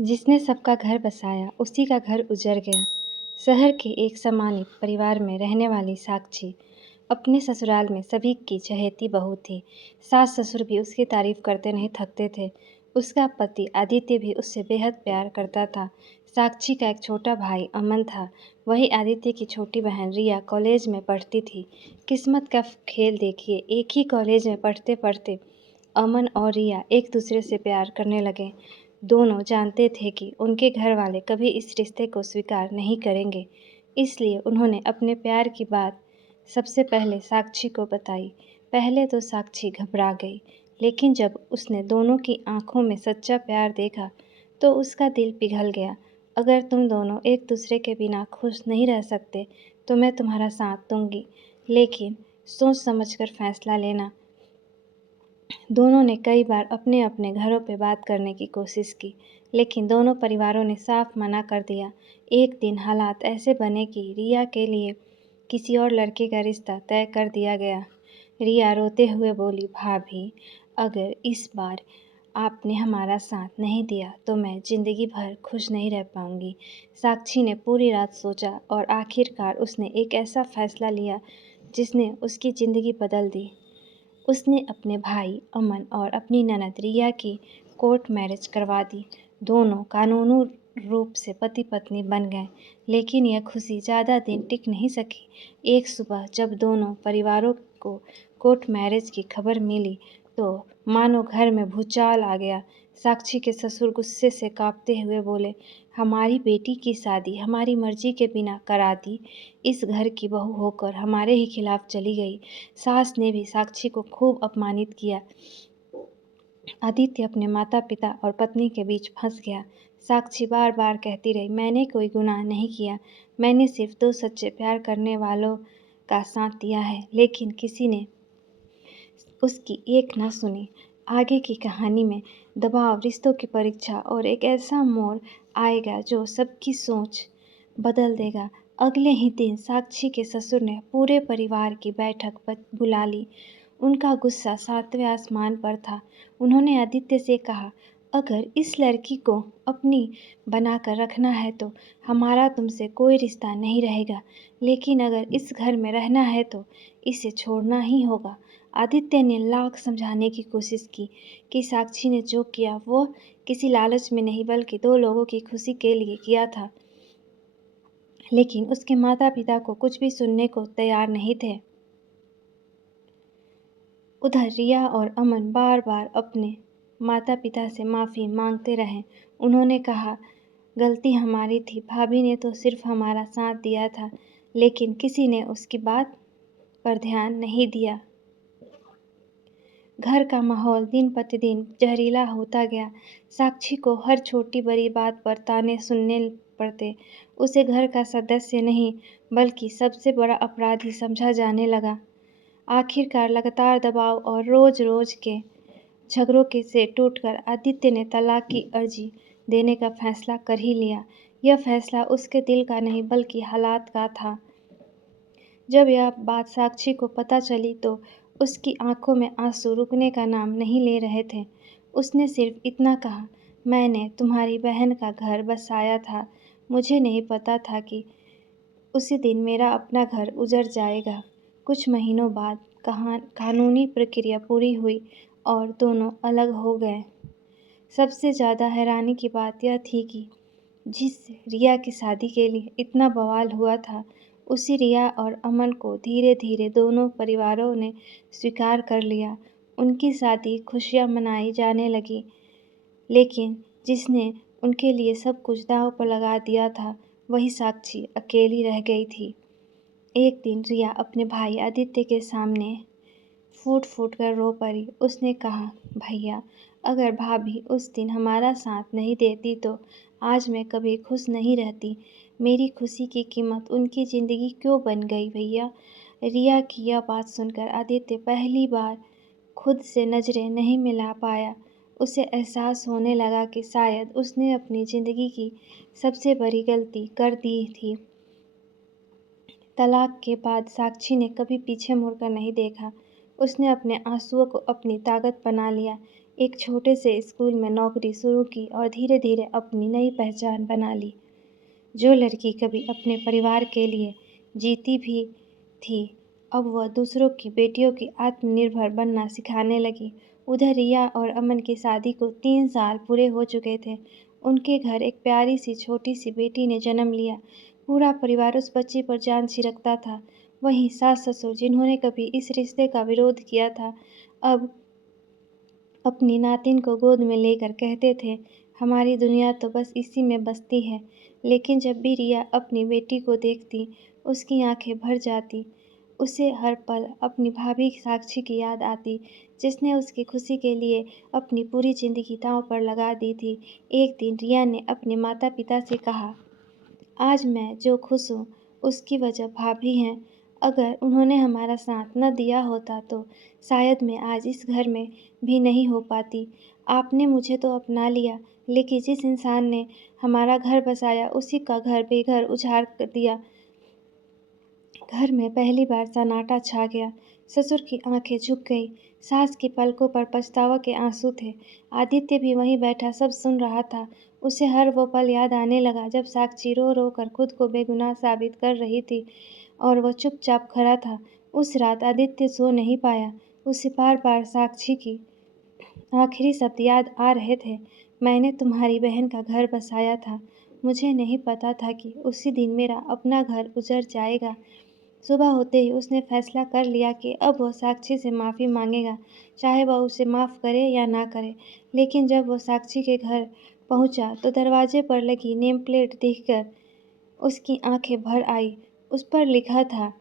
जिसने सबका घर बसाया उसी का घर उजड़ गया। शहर के एक सम्मानित परिवार में रहने वाली साक्षी अपने ससुराल में सभी की चहेती बहू थी। सास ससुर भी उसकी तारीफ करते नहीं थकते थे। उसका पति आदित्य भी उससे बेहद प्यार करता था। साक्षी का एक छोटा भाई अमन था। वही आदित्य की छोटी बहन रिया कॉलेज में पढ़ती थी। किस्मत का खेल देखिए, एक ही कॉलेज में पढ़ते पढ़ते अमन और रिया एक दूसरे से प्यार करने लगे। दोनों जानते थे कि उनके घर वाले कभी इस रिश्ते को स्वीकार नहीं करेंगे, इसलिए उन्होंने अपने प्यार की बात सबसे पहले साक्षी को बताई। पहले तो साक्षी घबरा गई, लेकिन जब उसने दोनों की आंखों में सच्चा प्यार देखा तो उसका दिल पिघल गया। अगर तुम दोनों एक दूसरे के बिना खुश नहीं रह सकते तो मैं तुम्हारा साथ दूंगी, लेकिन सोच समझकर फैसला लेना। दोनों ने कई बार अपने अपने घरों पे बात करने की कोशिश की, लेकिन दोनों परिवारों ने साफ मना कर दिया। एक दिन हालात ऐसे बने कि रिया के लिए किसी और लड़के का रिश्ता तय कर दिया गया। रिया रोते हुए बोली, भाभी, अगर इस बार आपने हमारा साथ नहीं दिया तो मैं ज़िंदगी भर खुश नहीं रह पाऊंगी। साक्षी ने पूरी रात सोचा और आखिरकार उसने एक ऐसा फैसला लिया जिसने उसकी ज़िंदगी बदल दी। उसने अपने भाई अमन और अपनी ननद रिया की कोर्ट मैरिज करवा दी। दोनों कानूनी रूप से पति पत्नी बन गए, लेकिन यह खुशी ज़्यादा दिन टिक नहीं सकी। एक सुबह जब दोनों परिवारों को कोर्ट मैरिज की खबर मिली तो मानो घर में भूचाल आ गया। साक्षी के ससुर गुस्से से कांपते हुए बोले, हमारी बेटी की शादी हमारी मर्जी के बिना करा दी, इस घर की बहू होकर हमारे ही खिलाफ चली गई। सास ने भी साक्षी को खूब अपमानित किया। आदित्य अपने माता पिता और पत्नी के बीच फंस गया। साक्षी बार बार कहती रही, मैंने कोई गुनाह नहीं किया, मैंने सिर्फ दो सच्चे प्यार करने वालों का साथ दिया है, लेकिन किसी ने उसकी एक न सुनी। आगे की कहानी में दबाव, रिश्तों की परीक्षा और एक ऐसा मोड़ आएगा जो सबकी सोच बदल देगा। अगले ही दिन साक्षी के ससुर ने पूरे परिवार की बैठक बुला ली। उनका गुस्सा सातवें आसमान पर था। उन्होंने आदित्य से कहा, अगर इस लड़की को अपनी बनाकर रखना है तो हमारा तुमसे कोई रिश्ता नहीं रहेगा, लेकिन अगर इस घर में रहना है तो इसे छोड़ना ही होगा। आदित्य ने लाख समझाने की कोशिश की कि साक्षी ने जो किया वो किसी लालच में नहीं बल्कि दो लोगों की खुशी के लिए किया था, लेकिन उसके माता पिता को कुछ भी सुनने को तैयार नहीं थे। उधर रिया और अमन बार बार अपने माता पिता से माफ़ी मांगते रहे। उन्होंने कहा, गलती हमारी थी, भाभी ने तो सिर्फ हमारा साथ दिया था, लेकिन किसी ने उसकी बात पर ध्यान नहीं दिया। घर का माहौल दिन प्रतिदिन जहरीला होता गया। साक्षी को हर छोटी बड़ी बात पर ताने सुनने पड़ते। उसे घर का सदस्य नहीं बल्कि सबसे बड़ा अपराधी समझा जाने लगा। आखिरकार लगातार दबाव और रोज-रोज के झगड़ों के से टूटकर आदित्य ने तलाक की अर्जी देने का फैसला कर ही लिया। यह फैसला उसके दिल का नहीं बल्कि हालात का था। जब यह बात साक्षी को पता चली तो उसकी आंखों में आंसू रुकने का नाम नहीं ले रहे थे। उसने सिर्फ इतना कहा, मैंने तुम्हारी बहन का घर बसाया था, मुझे नहीं पता था कि उसी दिन मेरा अपना घर उजड़ जाएगा। कुछ महीनों बाद कानूनी प्रक्रिया पूरी हुई और दोनों अलग हो गए। सबसे ज़्यादा हैरानी की बात यह थी कि जिस रिया की शादी के लिए इतना बवाल हुआ था, उसी रिया और अमन को धीरे धीरे दोनों परिवारों ने स्वीकार कर लिया। उनकी शादी खुशियाँ मनाई जाने लगी, लेकिन जिसने उनके लिए सब कुछ दांव पर लगा दिया था वही साक्षी अकेली रह गई थी। एक दिन रिया अपने भाई आदित्य के सामने फूट फूट कर रो पड़ी। उसने कहा, भैया, अगर भाभी उस दिन हमारा साथ नहीं देती तो आज मैं कभी खुश नहीं रहती। मेरी खुशी की कीमत उनकी ज़िंदगी क्यों बन गई भैया। रिया की यह बात सुनकर आदित्य पहली बार खुद से नज़रें नहीं मिला पाया। उसे एहसास होने लगा कि शायद उसने अपनी ज़िंदगी की सबसे बड़ी गलती कर दी थी। तलाक के बाद साक्षी ने कभी पीछे मुड़कर नहीं देखा। उसने अपने आंसुओं को अपनी ताकत बना लिया। एक छोटे से स्कूल में नौकरी शुरू की और धीरे धीरे अपनी नई पहचान बना ली। जो लड़की कभी अपने परिवार के लिए जीती भी थी, अब वह दूसरों की बेटियों की आत्मनिर्भर बनना सिखाने लगी। उधर रिया और अमन की शादी को 3 साल पूरे हो चुके थे। उनके घर एक प्यारी सी छोटी सी बेटी ने जन्म लिया। पूरा परिवार उस बच्ची पर जान छिड़कता था। वहीं सास ससुर, जिन्होंने कभी इस रिश्ते का विरोध किया था, अब अपनी नातिन को गोद में लेकर कहते थे, हमारी दुनिया तो बस इसी में बसती है। लेकिन जब भी रिया अपनी बेटी को देखती, उसकी आंखें भर जाती। उसे हर पल अपनी भाभी साक्षी की याद आती, जिसने उसकी खुशी के लिए अपनी पूरी जिंदगी दांव पर लगा दी थी। एक दिन रिया ने अपने माता पिता से कहा, आज मैं जो खुश हूँ उसकी वजह भाभी हैं। अगर उन्होंने हमारा साथ न दिया होता तो शायद मैं आज इस घर में भी नहीं हो पाती। आपने मुझे तो अपना लिया, लेकिन जिस इंसान ने हमारा घर बसाया उसी का घर बेघर उजाड़ कर दिया। घर में पहली बार सन्नाटा छा गया। ससुर की आंखें झुक गई। सास की पलकों पर पछतावा के आंसू थे। आदित्य भी वहीं बैठा सब सुन रहा था। उसे हर वो पल याद आने लगा जब साक्षी रो रो कर खुद को बेगुनाह साबित कर रही थी और वह चुपचाप खड़ा था। उस रात आदित्य सो नहीं पाया। उसे बार बार साक्षी की आखिरी शब्द याद आ रहे थे, मैंने तुम्हारी बहन का घर बसाया था। मुझे नहीं पता था कि उसी दिन मेरा अपना घर उजड़ जाएगा। सुबह होते ही उसने फैसला कर लिया कि अब वह साक्षी से माफ़ी मांगेगा, चाहे वह उसे माफ़ करे या ना करे। लेकिन जब वह साक्षी के घर पहुंचा तो दरवाजे पर लगी नेम प्लेट देखकर उसकी आंखें भर आई। उस पर लिखा था,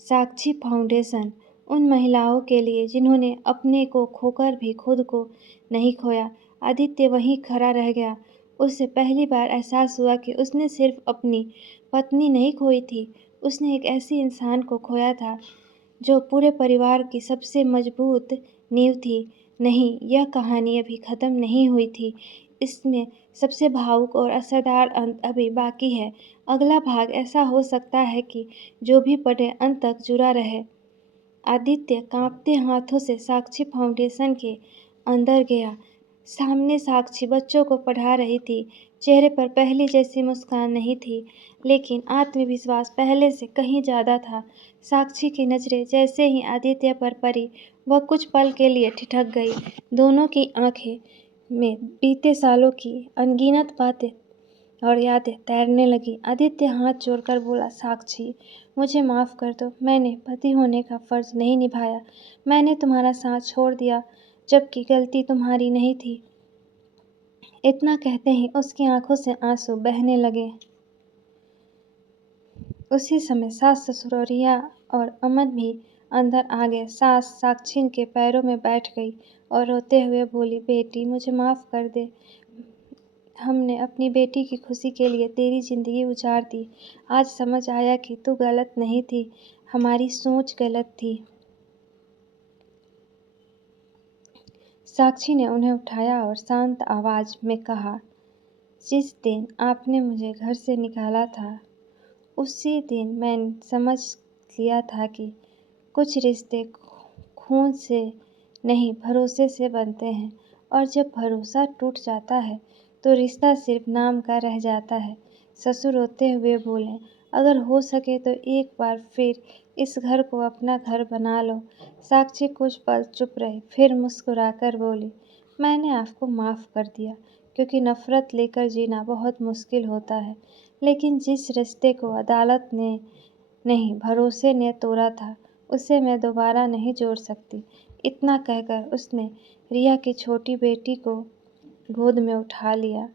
साक्षी फाउंडेशन, उन महिलाओं के लिए जिन्होंने अपने को खोकर भी खुद को नहीं खोया। आदित्य वहीं खड़ा रह गया। उसे पहली बार एहसास हुआ कि उसने सिर्फ अपनी पत्नी नहीं खोई थी, उसने एक ऐसी इंसान को खोया था जो पूरे परिवार की सबसे मजबूत नींव थी। नहीं, यह कहानी अभी ख़त्म नहीं हुई थी। इसमें सबसे भावुक और असरदार अंत अभी बाकी है। अगला भाग ऐसा हो सकता है कि जो भी पढ़े अंत तक जुड़ा रहे। आदित्य कांपते हाथों से साक्षी फाउंडेशन के अंदर गया। सामने साक्षी बच्चों को पढ़ा रही थी। चेहरे पर पहले जैसी मुस्कान नहीं थी, लेकिन आत्मविश्वास पहले से कहीं ज़्यादा था। साक्षी की नज़रें जैसे ही आदित्य पर पड़ी, वह कुछ पल के लिए ठिठक गई। दोनों की आंखें में बीते सालों की अनगिनत बातें और यादें तैरने लगी। आदित्य हाथ जोड़कर बोला, साक्षी, मुझे माफ़ कर दो। मैंने पति होने का फ़र्ज़ नहीं निभाया। मैंने तुम्हारा साथ छोड़ दिया, जबकि गलती तुम्हारी नहीं थी। इतना कहते ही उसकी आंखों से आंसू बहने लगे। उसी समय सास ससुर और रिया और अमन भी अंदर आ गए। सास साक्षी के पैरों में बैठ गई और रोते हुए बोली, बेटी, मुझे माफ़ कर दे। हमने अपनी बेटी की खुशी के लिए तेरी ज़िंदगी उजाड़ दी। आज समझ आया कि तू गलत नहीं थी, हमारी सोच गलत थी। साक्षी ने उन्हें उठाया और शांत आवाज़ में कहा, जिस दिन आपने मुझे घर से निकाला था, उसी दिन मैंने समझ लिया था कि कुछ रिश्ते खून से नहीं, भरोसे से बनते हैं। और जब भरोसा टूट जाता है तो रिश्ता सिर्फ नाम का रह जाता है। ससुर रोते हुए बोले, अगर हो सके तो एक बार फिर इस घर को अपना घर बना लो। साक्षी कुछ पल चुप रही, फिर मुस्कुराकर बोली, मैंने आपको माफ़ कर दिया, क्योंकि नफ़रत लेकर जीना बहुत मुश्किल होता है। लेकिन जिस रिश्ते को अदालत ने नहीं, भरोसे ने तोड़ा था, उसे मैं दोबारा नहीं जोड़ सकती। इतना कहकर उसने रिया की छोटी बेटी को गोद में उठा लिया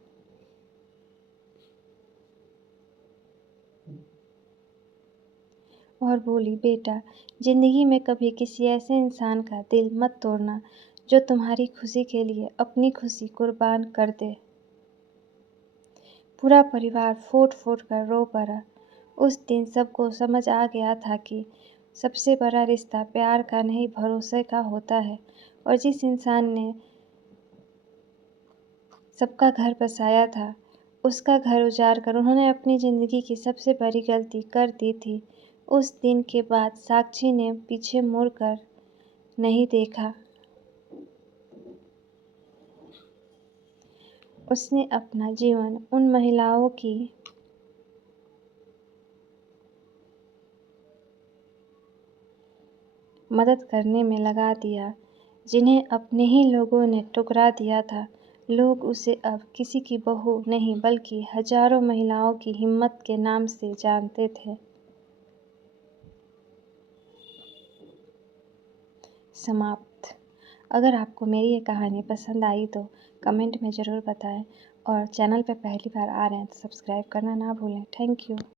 और बोली, बेटा, जिंदगी में कभी किसी ऐसे इंसान का दिल मत तोड़ना जो तुम्हारी खुशी के लिए अपनी खुशी कुर्बान कर दे। पूरा परिवार फूट फूट कर रो पड़ा। उस दिन सबको समझ आ गया था कि सबसे बड़ा रिश्ता प्यार का नहीं, भरोसे का होता है। और जिस इंसान ने सबका घर बसाया था, उसका घर उजाड़ कर उन्होंने अपनी ज़िंदगी की सबसे बड़ी गलती कर दी थी। उस दिन के बाद साक्षी ने पीछे मुड़कर नहीं देखा। उसने अपना जीवन उन महिलाओं की मदद करने में लगा दिया जिन्हें अपने ही लोगों ने ठुकरा दिया था। लोग उसे अब किसी की बहू नहीं बल्कि हजारों महिलाओं की हिम्मत के नाम से जानते थे। समाप्त। अगर आपको मेरी ये कहानी पसंद आई तो कमेंट में ज़रूर बताएं और चैनल पर पहली बार आ रहे हैं तो सब्सक्राइब करना ना भूलें। Thank you.